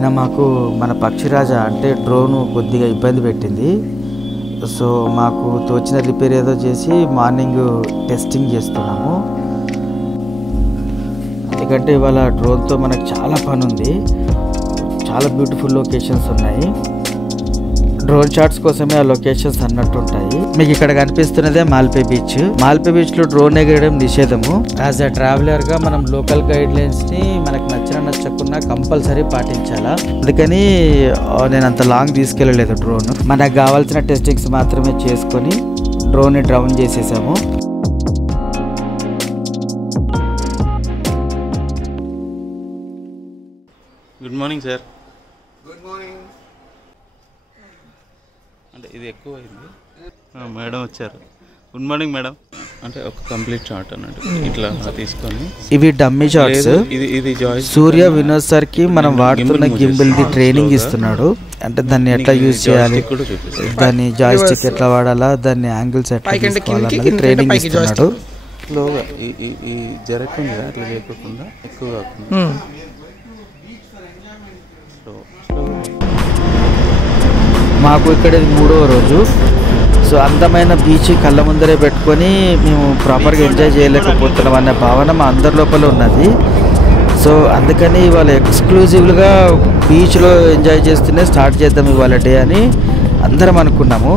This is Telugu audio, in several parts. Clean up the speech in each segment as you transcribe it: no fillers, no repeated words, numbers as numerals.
నిన్న మాకు మన పక్షిరాజ అంటే డ్రోన్ కొద్దిగా ఇబ్బంది పెట్టింది. సో మాకు తోచిన రిపేర్ ఏదో చేసి మార్నింగ్ టెస్టింగ్ చేస్తున్నాము. ఎందుకంటే ఇవాళ డ్రోన్తో మనకు చాలా పని ఉంది. చాలా బ్యూటిఫుల్ లొకేషన్స్ ఉన్నాయి. డ్రోన్ షాట్స్ కోసమే ఆ లొకేషన్స్ అన్నట్టు ఉంటాయి. మీకు ఇక్కడ కనిపిస్తున్నదే మాల్పే బీచ్. మాల్పే బీచ్ లో డ్రోన్ ఎగరడం నిషేధము. యాజ్ అ ట్రావెలర్ గా మనం లోకల్ గైడ్ లైన్స్ ని మనకు నచ్చకున్నా కంపల్సరీ పాటించాలా. అందుకని నేను అంత లాంగ్ తీసుకెళ్ళలేదు డ్రోన్. మనకు కావాల్సిన టెస్టింగ్స్ మాత్రమే చేసుకొని డ్రోన్ ని డౌన్ చేసేసాము. Good morning sir. Good morning. అంటే ఇది ఎక్కువ అయింది. మేడం వచ్చారు. Good morning madam. అంటే ఒక కంప్లీట్ షాట్ అన్నట్టు ఇట్లా తీసుకొని ఇవి డమ్మీ షాట్స్. ఇది సూర్య వినోద్ సార్ కి మనం వాడుతున్న గింబల్ ది ట్రైనింగ్ ఇస్తున్నాడు. అంటే దాన్ని ఎట్లా యూజ్ చేయాలి, దాన్ని జాయిస్టిక్ ఎట్లా వాడాలా, దాన్ని యాంగిల్స్ ఎట్లా తీసుకోవాలన్నది ట్రైనింగ్ ఇస్తున్నాడు. స్లోగా ఈ జరగకుండా అట్లా చేయకుండా ఎక్కువ కాకుండా మాకు ఇక్కడ 3వ రోజు. సో అందమైన బీచ్ కళ్ళ ముందరే పెట్టుకొని మేము ప్రాపర్గా ఎంజాయ్ చేయలేకపోతున్నాం అనే భావన మా అందరి లోపల ఉన్నది. సో అందుకని ఇవాళ ఎక్స్క్లూజివ్గా బీచ్లో ఎంజాయ్ చేస్తూనే స్టార్ట్ చేద్దాం ఇవాళ డే అని అందరం అనుకున్నాము.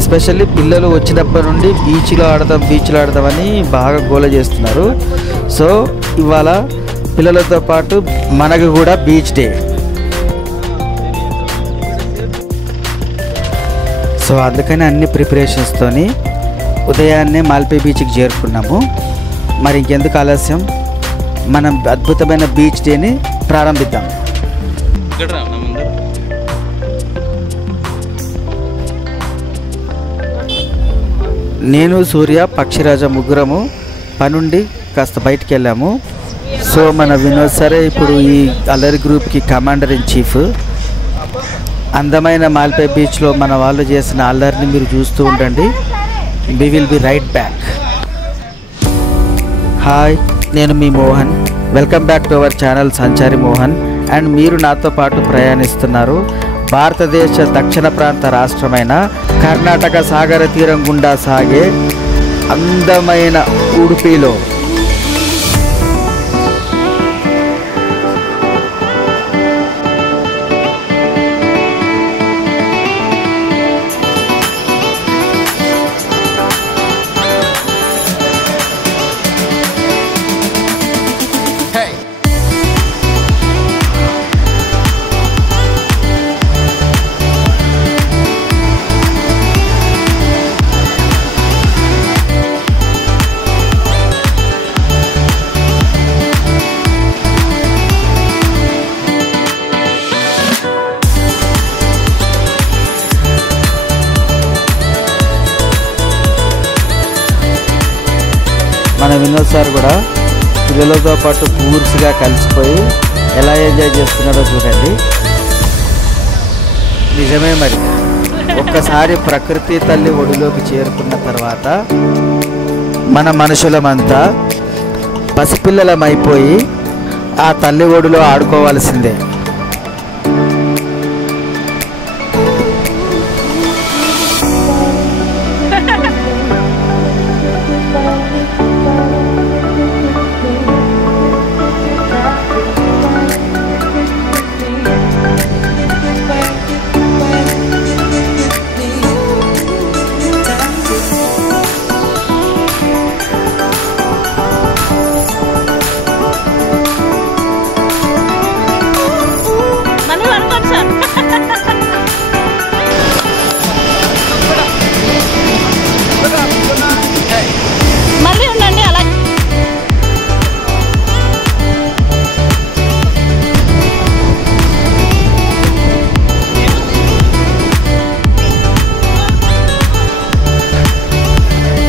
ఎస్పెషల్లీ పిల్లలు వచ్చినప్పటి నుండి బీచ్లో ఆడదామని బాగా గోల చేస్తున్నారు. సో ఇవాళ పిల్లలతో పాటు మనకు కూడా బీచ్ డే. సో అందుకని అన్ని ప్రిపరేషన్స్తోని ఉదయాన్నే మాల్పే బీచ్కి చేరుకున్నాము. మరి ఇంకెందుకు ఆలస్యం, మనం అద్భుతమైన బీచ్ డేని ప్రారంభిద్దాం. నేను సూర్య పక్షిరాజ ముగ్గురము పనుండి కాస్త బయటికి వెళ్ళాము. సో మన వినోద్ సరే ఇప్పుడు ఈ అల్లరి గ్రూప్కి కమాండర్ ఇన్ చీఫ్. అందమైన మాల్పే బీచ్లో మన వాళ్ళు చేసిన అల్లరిని మీరు చూస్తూ ఉండండి. We will be right back. Hi, నేను మీ Mohan. Welcome back to our channel Sanchari Mohan. And మీరు నాతో పాటు ప్రయాణిస్తున్నారు భారతదేశ దక్షిణ ప్రాంత రాష్ట్రమైన కర్ణాటక సాగర తీరం గుండా సాగే అందమైన ఉడుపిలో. మన వినోద్ సార్ కూడా పిల్లలతో పాటు పూర్తిగా కలిసిపోయి ఎలా ఎంజాయ్ చేస్తున్నాడో చూడండి. నిజమే, మరి ఒక్కసారి ప్రకృతి తల్లి ఒడిలోకి చేరుకున్న తర్వాత మన మనుషులమంతా పసిపిల్లలమైపోయి ఆ తల్లి ఒడిలో ఆడుకోవాల్సిందే.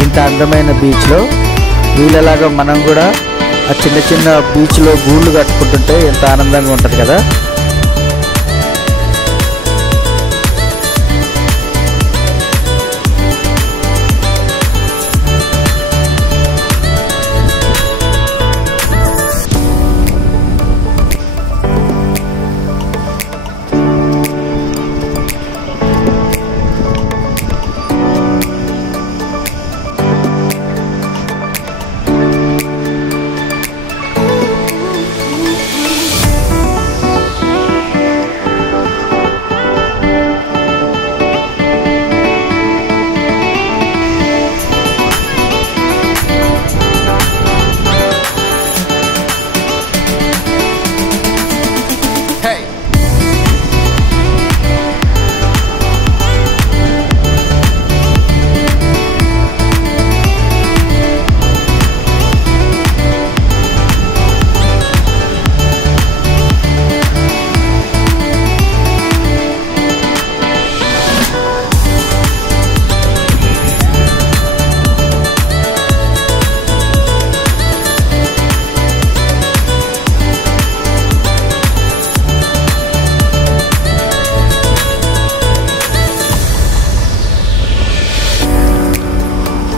ఇంత అందమైన బీచ్లో వీళ్ళలాగా మనం కూడా ఆ చిన్న చిన్న బీచ్లో గూళ్ళు కట్టుకుంటుంటే ఎంత ఆనందంగా ఉంటుంది కదా.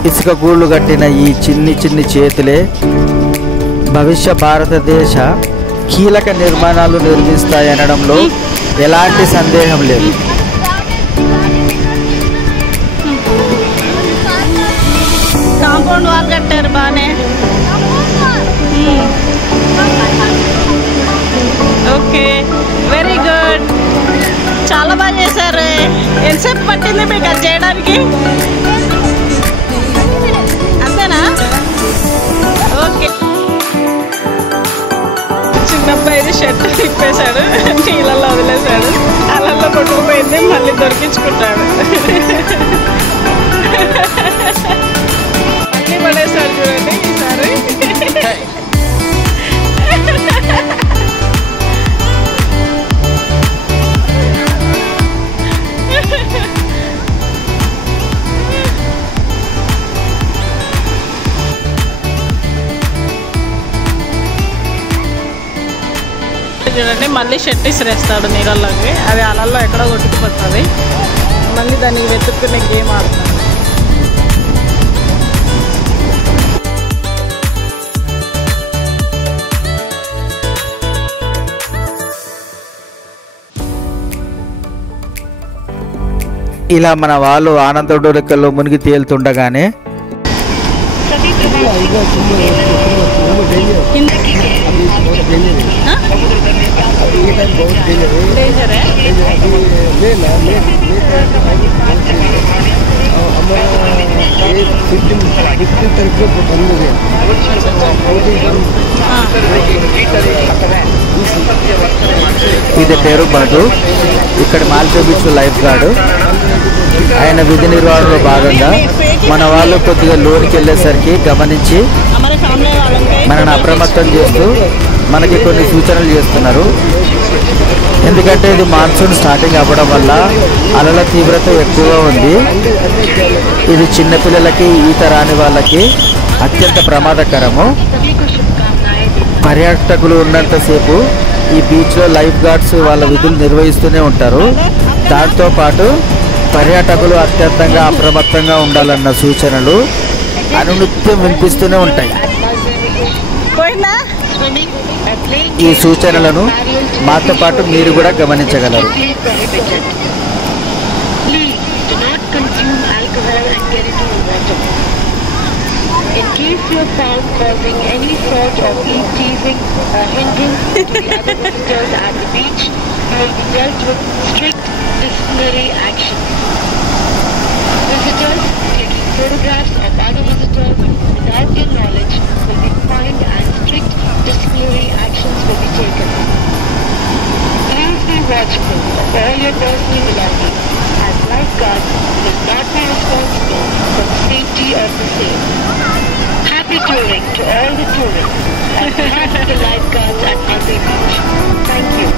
ఇసుక గూళ్ళు కట్టిన ఈ చిన్ని చిన్ని చేతులే భవిష్య భారతదేశ కీలక నిర్మాణాలు నిర్మిస్తాయనడంలో ఎలాంటి సందేహం లేదు. కాంపౌండ్ వాల్ కట్టారు బానే. ఓకే, వెరీ గుడ్, చాలా బాగా చేశారు. ఎంతసేపు పట్టింది మీకు అది చేయడానికి? అంతేనా? ఓకే. చిన్నబ్బాయి షర్ట్ తిప్పేశాడు, నీళ్ళల్లో వదిలేశాడు, అలల్లో కొట్టుకుపోయింది, మళ్ళీ దొరికించుకుంటాడు. అన్నీ పడేశాడు చూడండి ఈసారి. చూడండి మళ్ళీ షర్ట్ ఇసిరేస్తాడు నీళ్ళలోకి, అది అలల్లో ఎక్కడో కొట్టుకుపోతుంది, మళ్ళీ దాన్ని వెతుక్కునే గేమ్ ఆడుతాడు. ఇలా మన వాళ్ళు ఆనందోడకల్లో మునిగి తేలుతుండగానే ఇది పేరు మధు, ఇక్కడ మాల్పే బీచ్ లైఫ్ గార్డు. ఆయన విధి నిర్వహణలో భాగంగా మన వాళ్ళు కొద్దిగా లోనికి వెళ్ళేసరికి గమనించి మనని అప్రమత్తం చేస్తూ మనకి కొన్ని సూచనలు చేస్తున్నారు. ఎందుకంటే ఇది మాన్సూన్ స్టార్టింగ్ అవ్వడం వల్ల అలల తీవ్రత ఎక్కువగా ఉంది. ఇది చిన్నపిల్లలకి, ఈత రాని వాళ్ళకి అత్యంత ప్రమాదకరము. పర్యాటకులు ఉన్నంతసేపు ఈ బీచ్లో లైఫ్ గార్డ్స్ వాళ్ళ విధులు నిర్వహిస్తూనే ఉంటారు. దాంతోపాటు పర్యాటకులు అత్యంతంగా అప్రమత్తంగా ఉండాలన్న సూచనలు అనునిత్యం వినిపిస్తూనే ఉంటాయి. ఈ సూచనలను మాతో పాటు మీరు కూడా గమనించగలరు. In case you are found causing any sort of teasing or hindrance to the other visitors at the beach, you will be dealt with strict disciplinary action. Visitors taking photographs of other visitors without their knowledge will be fined and strict disciplinary actions will be taken. Please be watchful of all your personal belongings, as lifeguards will not be responsible for the safety of the same. Happy touring to all the tourists on behalf of the lifeguards at Malpe Beach. Thank you.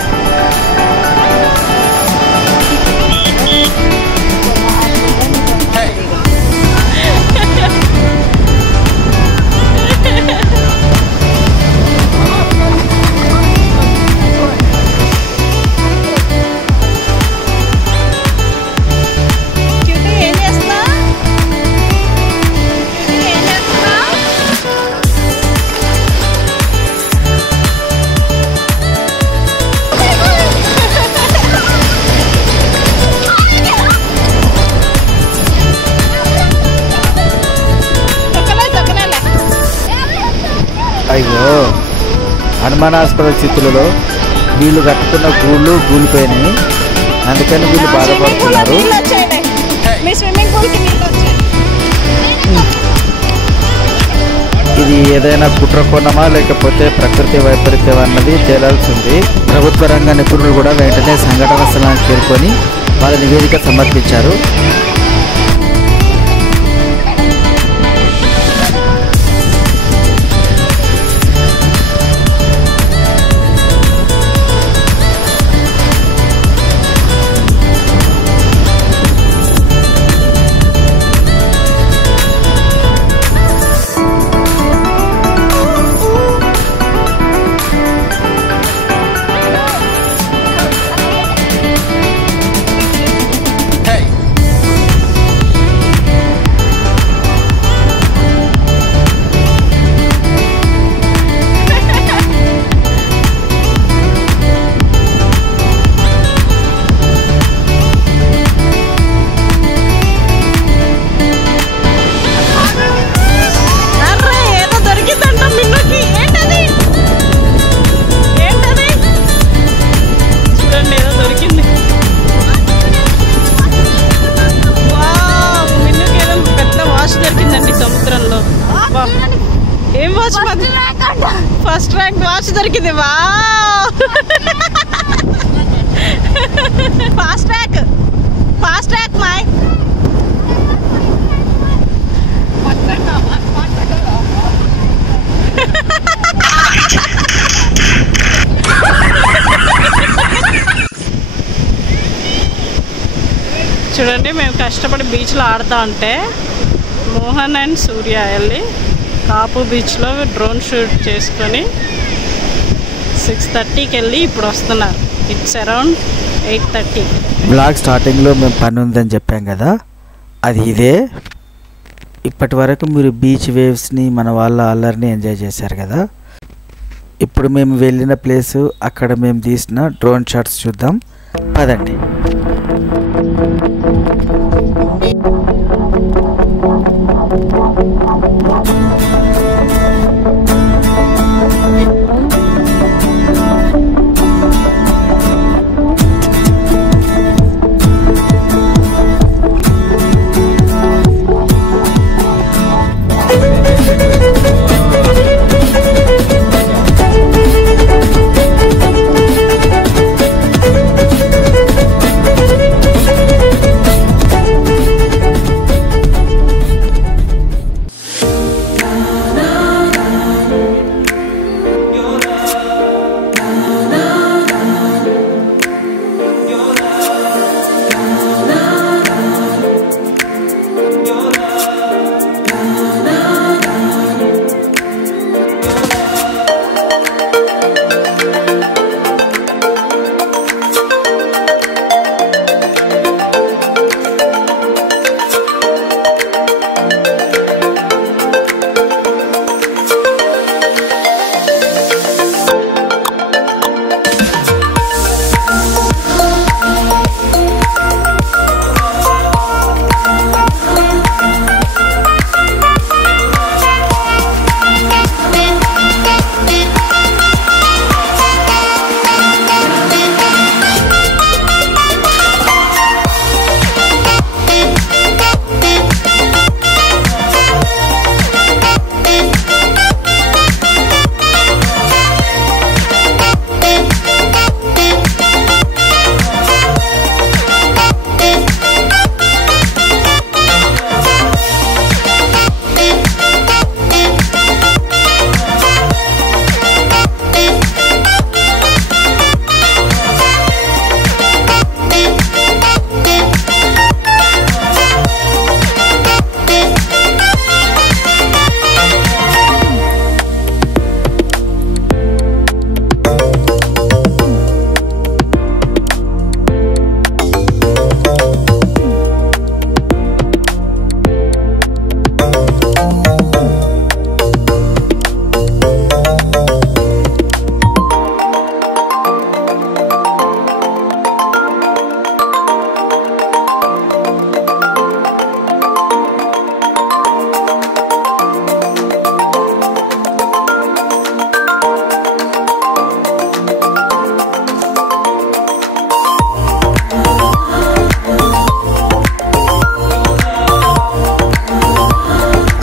అయ్యో, అనుమానాస్పద స్థితులలో వీళ్ళు కట్టుకున్న గూళ్ళు కూలిపోయినాయి, అందుకని వీళ్ళు బాధపడుతున్నారు. ఇది ఏదైనా కుట్ర కోణమా లేకపోతే ప్రకృతి వైపరీత్యం అన్నది తేలాల్సింది. ప్రభుత్వ రంగ నిపుణులు కూడా వెంటనే సంఘటన స్థలానికి చేరుకొని వాళ్ళ నివేదిక సమర్పించారు. దొరికింది. వా ఫాస్ట్ ట్రాక్ మాయ్. చూడండి, మేము కష్టపడి బీచ్లో ఆడుతూ ఉంటే మోహన్ అండ్ సూర్య వెళ్ళి కాపు బీచ్లో డ్రోన్ షూట్ చేసుకొని 6:30కి వెళ్ళి ఇప్పుడు వస్తున్నారు. It's around 8:30. బ్లాగ్ స్టార్టింగ్లో మేము పని ఉందని చెప్పాం కదా, అది ఇదే. ఇప్పటి వరకు మీరు బీచ్ వేవ్స్ని మన వాళ్ళ అల్లరిని ఎంజాయ్ చేశారు కదా. ఇప్పుడు మేము వెళ్ళిన ప్లేసు, అక్కడ మేము తీసిన డ్రోన్ షాట్స్ చూద్దాం పదండి.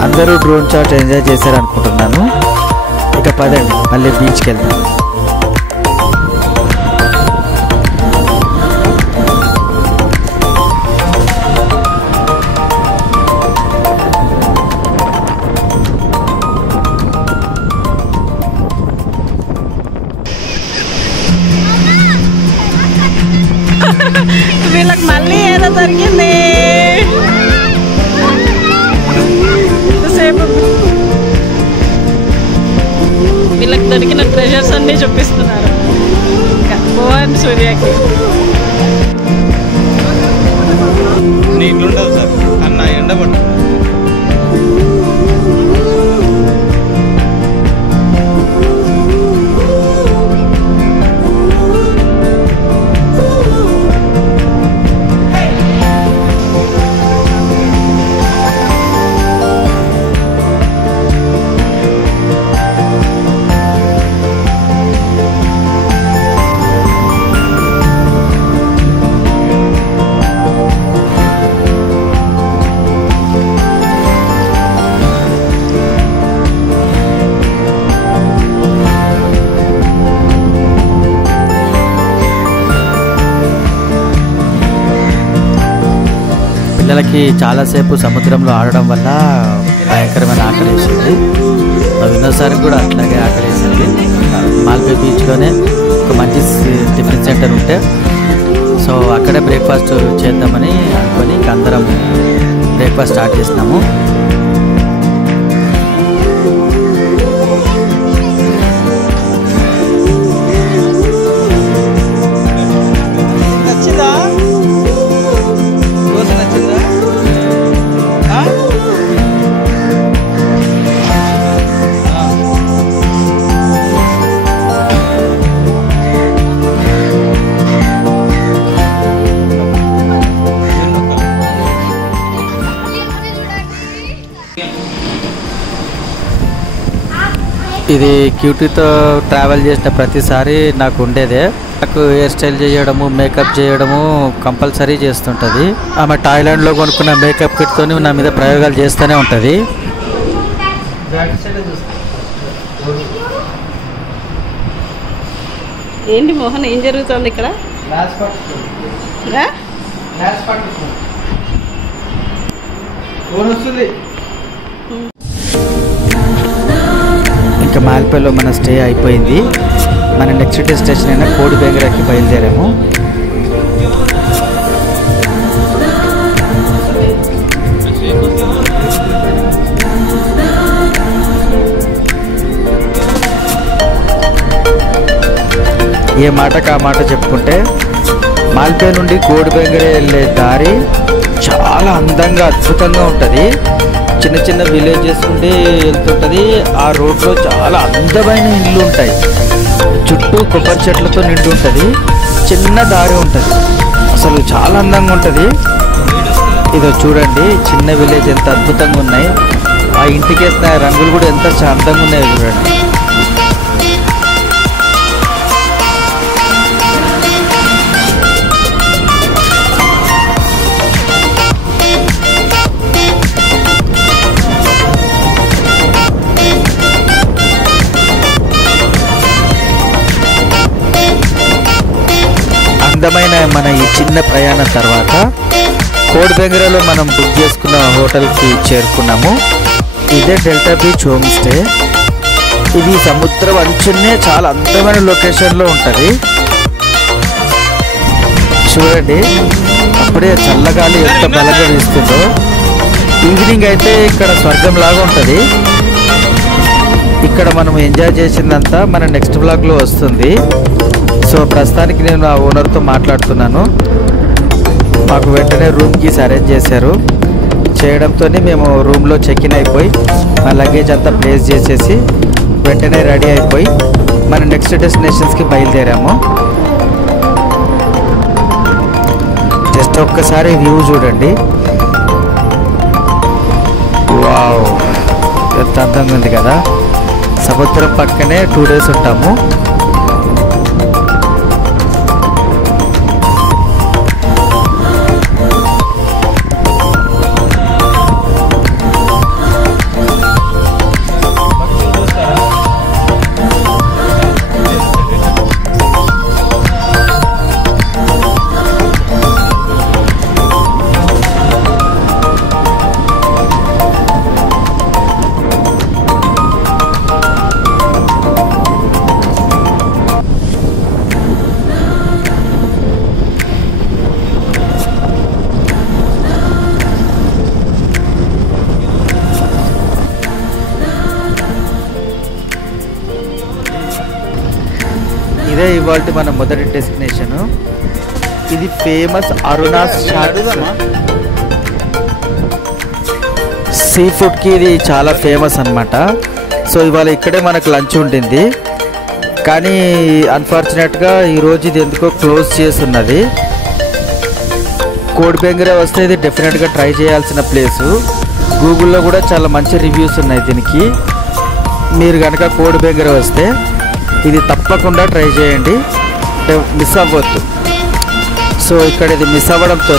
అందరూ డ్రోన్ షాట్ ఎంజాయ్ చేశారనుకుంటున్నాను. ఇక పదండి మళ్ళీ బీచ్కి వెళ్దాం. వీళ్ళకి మళ్ళీ ఏదో దొరికింది. వీళ్ళకి దొరికిన ట్రెజర్స్ అన్నీ చూపిస్తున్నారు మోహన్ సూర్యకి. ఇట్లుండదు సార్ అన్న ఎండబట్టు. పిల్లలకి చాలాసేపు సముద్రంలో ఆడడం వల్ల భయంకరమైన ఆకలి వేసింది. వినోసానికి కూడా అట్లాగే ఆకలి వేసింది. మాల్పే బీచ్లోనే ఒక మంచి టిఫిన్ సెంటర్ ఉంటే సో అక్కడే బ్రేక్ఫాస్ట్ చేద్దామని అనుకొని అందరం బ్రేక్ఫాస్ట్ స్టార్ట్ చేసినాము. ఇది క్యూటీతో ట్రావెల్ చేసిన ప్రతిసారి నాకు ఉండేదే. నాకు హెయిర్ స్టైల్ చేయడము, మేకప్ చేయడము కంపల్సరీ చేస్తుంటుంది. ఆమె థాయిలాండ్లో కొనుక్కున్న మేకప్ కిట్తో నా మీద ప్రయోగాలు చేస్తూనే ఉంటుంది. ఏంటి మోహన్, ఏం జరుగుతుంది ఇక్కడ? ఇంకా మాల్పేలో మన స్టే అయిపోయింది. మన నెక్స్ట్ డెస్టినేషన్ అయినా కోడి బెంగరాకి బయలుదేరాము. ఏ మాటకు ఆ మాట చెప్పుకుంటే మాల్పే నుండి కోడి బెంగరే వెళ్ళే దారి చాలా అందంగా అద్భుతంగా ఉంటుంది. చిన్న చిన్న విలేజెస్ నుండి వెళ్తుంటుంది. ఆ రోడ్లో చాలా అందమైన ఇళ్ళు ఉంటాయి. చుట్టూ కొబ్బరి చెట్లతో నిండి ఉంటుంది. చిన్న దారి ఉంటుంది. అసలు చాలా అందంగా ఉంటుంది. ఇదో చూడండి, చిన్న విలేజ్ ఎంత అద్భుతంగా ఉన్నాయి. ఆ ఇంటికి వేసిన రంగులు కూడా ఎంత అందంగా ఉన్నాయో చూడండి. అందమైన మన ఈ చిన్న ప్రయాణం తర్వాత కోడి బెంగరాలో మనం బుక్ చేసుకున్న హోటల్కి చేరుకున్నాము. ఇదే డెల్టా బీచ్ హోమ్ స్టే. ఇది సముద్రం అంచునే చాలా అందమైన లొకేషన్లో ఉంటుంది. చూడండి, అప్పుడే చల్లగాలి ఎంత బలంగా వీస్తుందో. ఈవినింగ్ అయితే ఇక్కడ స్వర్గం లాగా ఉంటుంది. ఇక్కడ మనం ఎంజాయ్ చేసిందంతా మన నెక్స్ట్ బ్లాగ్లో వస్తుంది. సో ప్రస్తుతానికి నేను ఆ ఓనర్తో మాట్లాడుతున్నాను. మాకు వెంటనే రూమ్ కీస్ అరేంజ్ చేశారు. చేయడంతో మేము రూమ్లో చెక్ ఇన్ అయిపోయి మా లగేజ్ అంతా ప్లేస్ చేసేసి వెంటనే రెడీ అయిపోయి మన నెక్స్ట్ డెస్టినేషన్స్కి బయలుదేరాము. జస్ట్ ఒక్కసారి వ్యూ చూడండి. వావ్, ఎంత అందంగా ఉంది కదా. సముద్రం పక్కనే 2 days ఉంటాము. ఇదే ఇవాళ మన మొదటి డెస్టినేషన్. ఇది ఫేమస్ అరుణాస్ సీ ఫుడ్కి ఇది చాలా ఫేమస్ అన్నమాట. సో ఇవాళ ఇక్కడే మనకు లంచ్ ఉండింది. కానీ అన్ఫార్చునేట్గా ఈరోజు ఇది ఎందుకో క్లోజ్ చేసి ఉన్నది. కోడి బెంగరే వస్తే ఇది డెఫినెట్గా ట్రై చేయాల్సిన ప్లేసు. గూగుల్లో కూడా చాలా మంచి రివ్యూస్ ఉన్నాయి దీనికి. మీరు కనుక కోడి బెంగరే వస్తే ఇది తప్పకుండా ట్రై చేయండి, మిస్ అవ్వద్దు. సో ఇక్కడ ఇది మిస్ అవ్వడంతో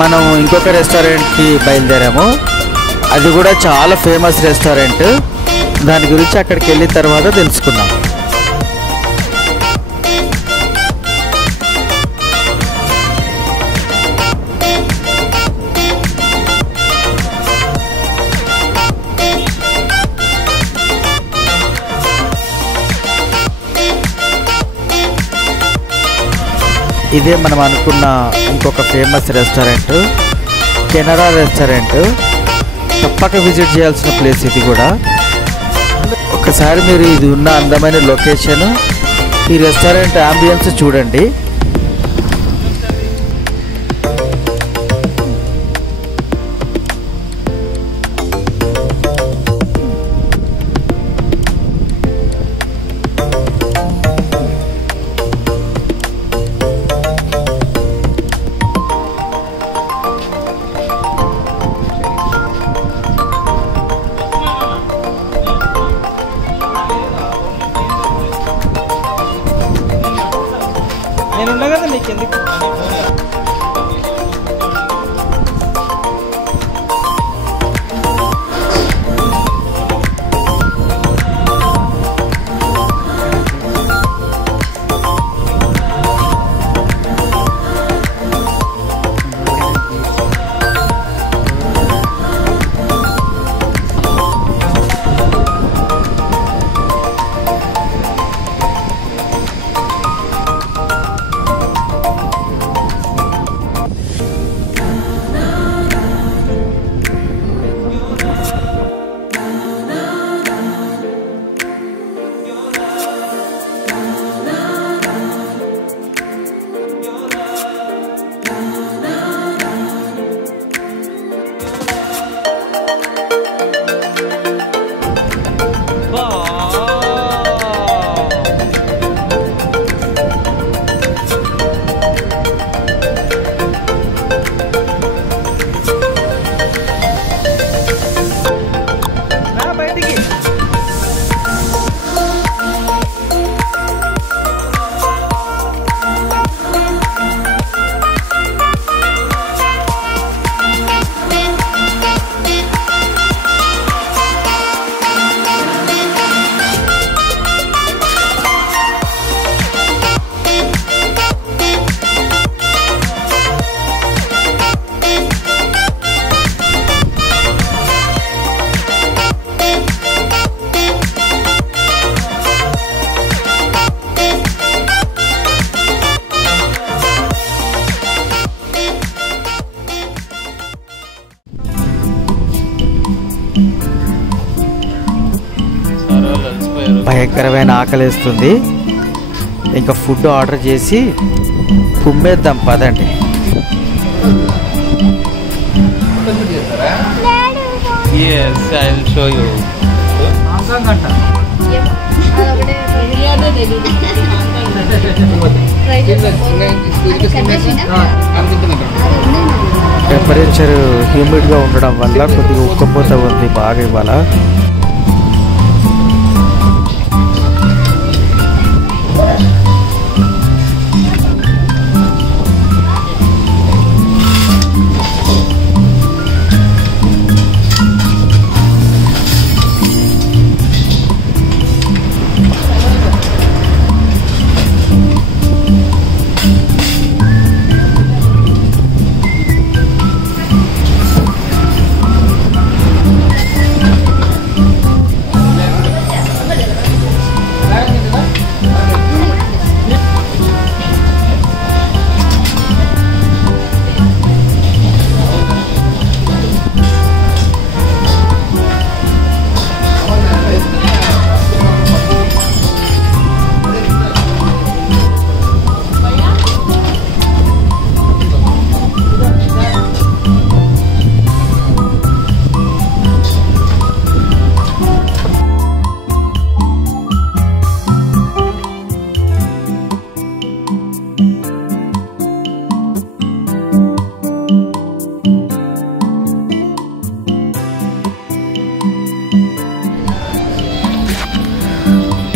మనం ఇంకొక రెస్టారెంట్కి బయలుదేరాము. అది కూడా చాలా ఫేమస్ రెస్టారెంట్. దాని గురించి అక్కడికి వెళ్ళిన తర్వాత తెలుసుకుందాం. ఇదే మనం అనుకున్న ఇంకొక ఫేమస్ రెస్టారెంట్, కెనరా రెస్టారెంట్. తప్పక విజిట్ చేయాల్సిన ప్లేస్ ఇది కూడా. ఒకసారి మీరు ఇది ఉన్న అందమైన లొకేషన్, ఈ రెస్టారెంట్ అంబియన్స్ చూడండి. నేనున్నా కదా నీకు ఎందుకు. భయంకరమైన ఆకలిస్తుంది. ఇంకా ఫుడ్ ఆర్డర్ చేసి కుమ్మేద్దాం పదండి. Yes, I will show you. Temperature హ్యూమిడ్గా ఉండడం వల్ల కొద్దిగా ఉక్కపోత ఉంది బాగా ఇవాళ.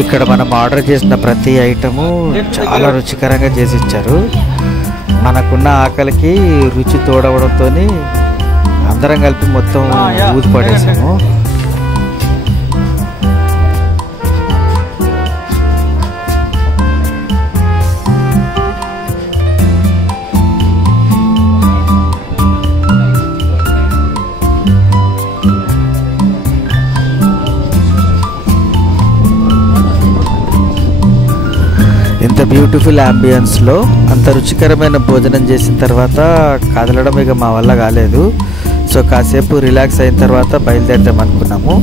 ఇక్కడ మనం ఆర్డర్ చేసిన ప్రతి ఐటము చాలా రుచికరంగా చేసి ఇచ్చారు. మనకున్న ఆకలికి రుచి తోడవడంతో అందరం కలిపి మొత్తం ఊది పడేసాము. ఇంత బ్యూటిఫుల్ బ్యూటిఫుల్ అంబియన్స్లో అంత రుచికరమైన భోజనం చేసిన తర్వాత కదలడం ఇక మా వల్ల కాలేదు. సో కాసేపు రిలాక్స్ అయిన తర్వాత బయలుదేరుదాం అనుకున్నాము.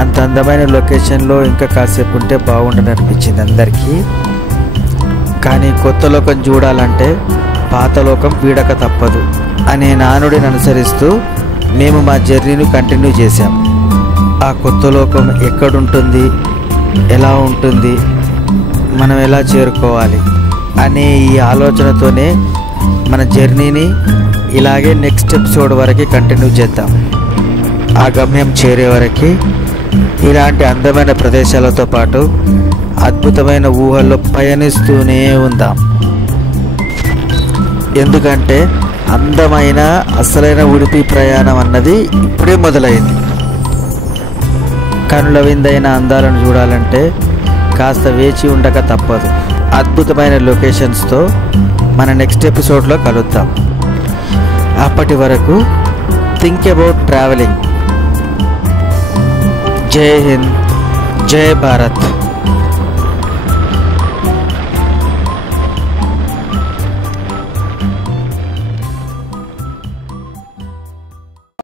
అంత అందమైన లొకేషన్లో ఇంకా కాసేపు ఉంటే బాగుండని అనిపించింది అందరికీ. కానీ కొత్త లోకం చూడాలంటే పాత లోకం వీడక తప్పదు అనే నానుడిని అనుసరిస్తూ మేము మా జర్నీని కంటిన్యూ చేశాం. ఆ కొత్త లోకం ఎక్కడుంటుంది, ఎలా ఉంటుంది, మనం ఎలా చేరుకోవాలి అనే ఈ ఆలోచనతోనే మన జర్నీని ఇలాగే నెక్స్ట్ ఎపిసోడ్ వరకు కంటిన్యూ చేద్దాం. ఆ గమ్యం చేరే వరకు ఇలాంటి అందమైన ప్రదేశాలతో పాటు అద్భుతమైన ఊహల్లో పయనిస్తూనే ఉందాం. ఎందుకంటే అందమైన అసలైన ఉడిపి ప్రయాణం అన్నది ఇప్పుడే మొదలైంది. కనుల విందైన అందాలను చూడాలంటే కాస్త వేచి ఉండక తప్పదు. అద్భుతమైన లొకేషన్స్తో మన నెక్స్ట్ ఎపిసోడ్లో కలుద్దాం. అప్పటి వరకు థింక్ అబౌట్ ట్రావెలింగ్. జై హింద్, జై భారత్.